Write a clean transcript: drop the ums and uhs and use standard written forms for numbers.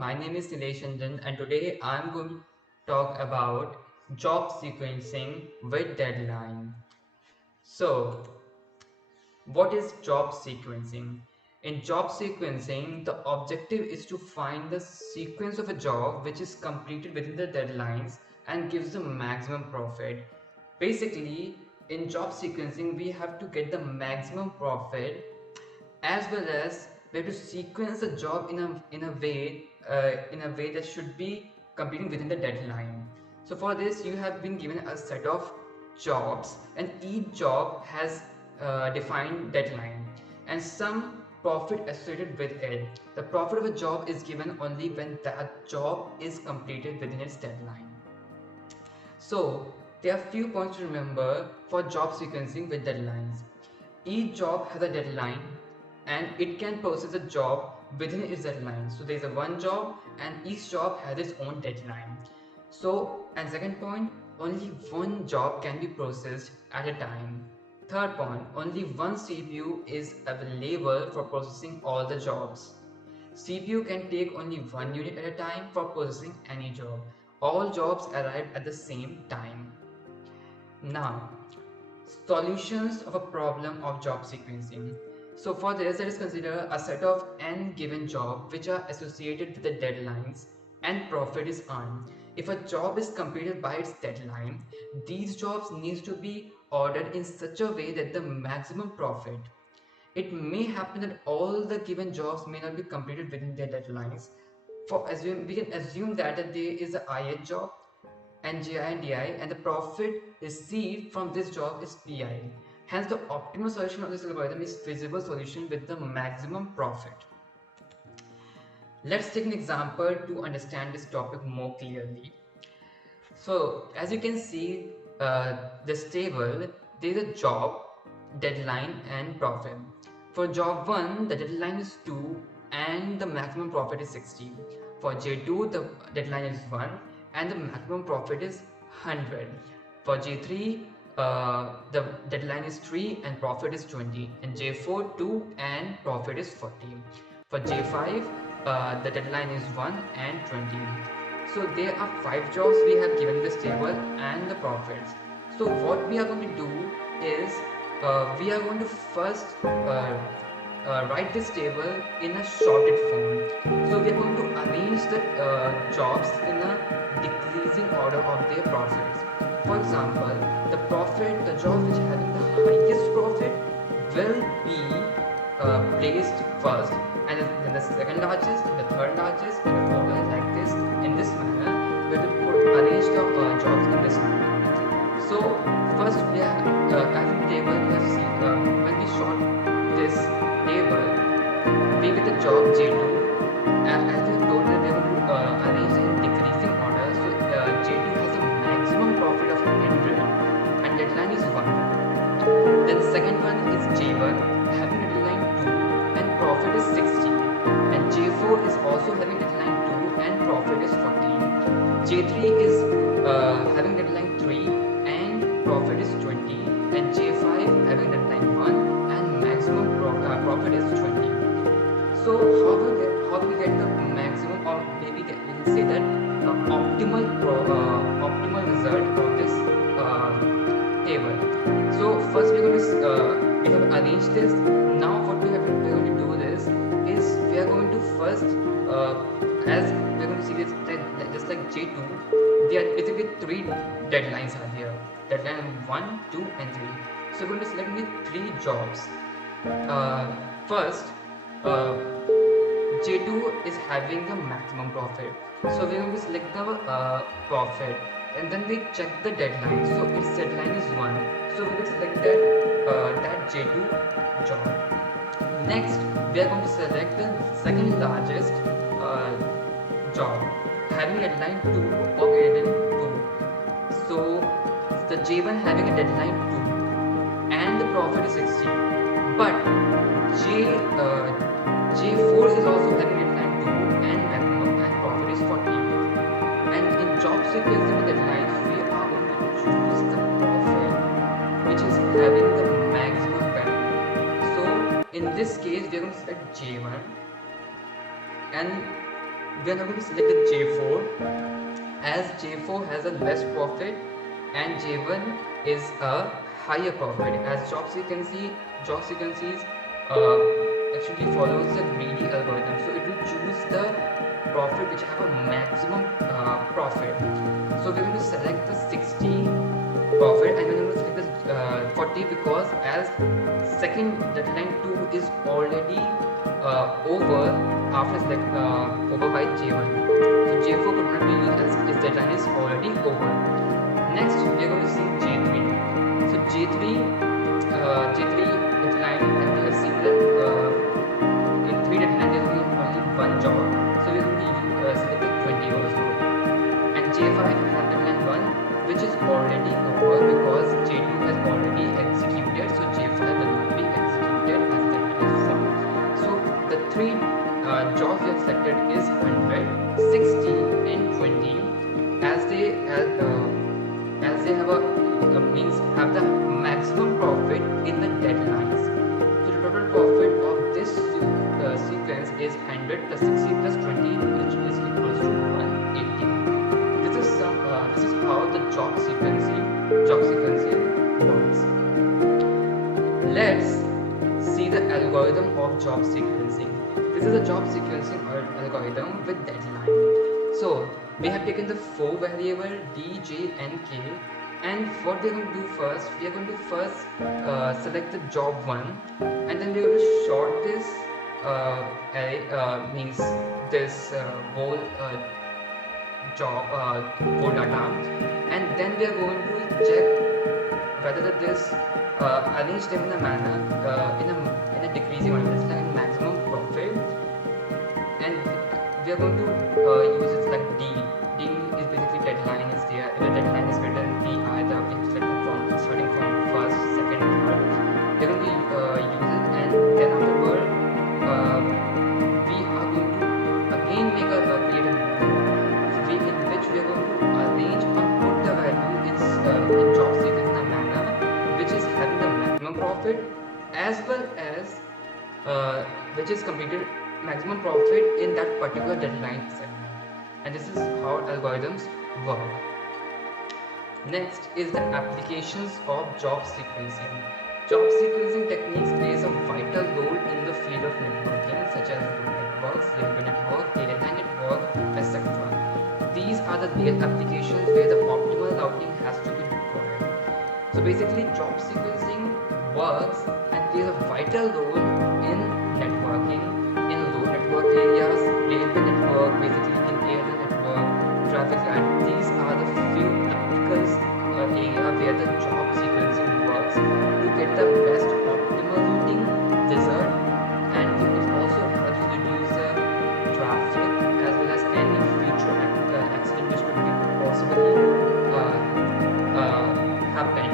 My name is Nilesh Anjan and today I'm going to talk about job sequencing with deadline. So, what is job sequencing? In job sequencing, the objective is to find the sequence of a job which is completed within the deadlines and gives the maximum profit. Basically, in job sequencing, we have to get the maximum profit as well as we have to sequence the job in a way that should be completing within the deadline. So for this you have been given a set of jobs and each job has defined deadline and some profit associated with it. The profit of a job is given only when that job is completed within its deadline. So there are few points to remember for job sequencing with deadlines. Each job has a deadline and it can process a job within its deadline. So there is a one job and each job has its own deadline. So, and second point, only one job can be processed at a time. Third point, only one CPU is available for processing all the jobs. CPU can take only one unit at a time for processing any job. All jobs arrive at the same time. Now, solutions of a problem of job sequencing. So for this, let us consider a set of n given jobs which are associated with the deadlines and profit is earned. If a job is completed by its deadline, these jobs needs to be ordered in such a way that the maximum profit. It may happen that all the given jobs may not be completed within their deadlines. We can assume that there is a ith job NGI and DI and the profit received from this job is PI. Hence the optimal solution of this algorithm is feasible solution with the maximum profit. Let's take an example to understand this topic more clearly. So as you can see this table, there is a job, deadline and profit. For job 1 the deadline is 2 and the maximum profit is 60. For J2 the deadline is 1 and the maximum profit is 100. For J3 the deadline is 3 and profit is 20 and J4 2 and profit is 40. For J5 the deadline is 1 and 20. So there are 5 jobs we have given this table and the profits. So what we are going to do is we are going to first write this table in a sorted form. So we are going to arrange the jobs in a decreasing order of their profits. For example, the job which having the highest profit will be placed first, and then the second largest, the third largest, and the fourth like this. In this manner, we have to arrange the jobs in this manner. So first we have as in table we have seen when we sort this table, we get the job J2 and as we have told that we are going to arrange in decreasing order. So J2 has a maximum profit of 100 and deadline is 1. Then second one is J1 having a deadline 2 and profit is 60 and J4 is also having deadline 2 and profit is 14. J3 is having deadline 3 and profit is 20 and J5 having deadline 1 and maximum profit is 20. So how do we get the maximum or maybe we can say that optimal result of this table. So first we're going to we have arranged this. Now what we're going to do this is we are going to first as we're going to see this just like J2, there are basically 3 deadlines are here. Deadline 1, 2 and 3. So we're going to select the 3 jobs. First J2 is having the maximum profit. So we're going to select the profit and then we check the deadline. So its deadline is 1. So we will select that J2 job. Next, we are going to select the second largest job having a deadline 2 or greater than 2. So the J1 having a deadline 2 and the profit is 60. But J4 is also having deadline 2 and maximum and profit is 40. And in job sequencing with deadlines, we are going to choose the profit which is having the maximum value. So in this case, we are going to select J1 and we are now going to select the J4, as J4 has a less profit and J1 is a higher profit. As job sequences actually follows the greedy algorithm, so it will choose the profit which have a maximum profit. So we're going to select the 60 profit and we're going to select the 40, because as second deadline 2 is already over after over by J1, so J4 could not be used as its deadline is already over. Next we are going to see J3. So J3 deadline, and we have seen that in 3 deadline there will be only one job, so we are going to select the 20 also. And J5 has deadline 1, which is already over because J2 has already executed, so J5 will not be executed as deadline is 1. So the 3 jobs we have selected is 100, 60 and 20, as they have a have the maximum profit in the deadlines. So the total profit of this sequence is 100 plus 60 plus 20, which is equals to 180. This is how the job sequencing works. Let's see the algorithm of job sequencing. This is a job sequencing algorithm with deadline. So we have taken the 4 variable D, J and K, and what we are going to do first, we are going to first select the job 1, and then we are going to short this array, means this whole job whole data, and then we are going to check whether this arrange them in a manner in a decreasing order, it's like maximum profit, and we are going to use it like D. D is basically deadline is there. If the deadline is written D either starting from first, second, third, we are going to use it, and then afterward we are going to again make a create a way in which we are going to arrange or put the value in job sequence in a manner which is having the maximum profit as well as which is completed maximum profit in that particular deadline segment. And this is how algorithms work. Next is the applications of job sequencing. Job sequencing techniques plays a vital role in the field of networking, such as networks, railway network, airline network, etc. These are the real applications where the optimal routing has to be deployed. So basically, job sequencing works and plays a vital role in networking, in low network areas, railway network, basically in airline network, traffic light. These are the few practical area where the job sequencing works to get the best optimal routing result, and it also helps reduce the traffic as well as any future accident which could be possibly happen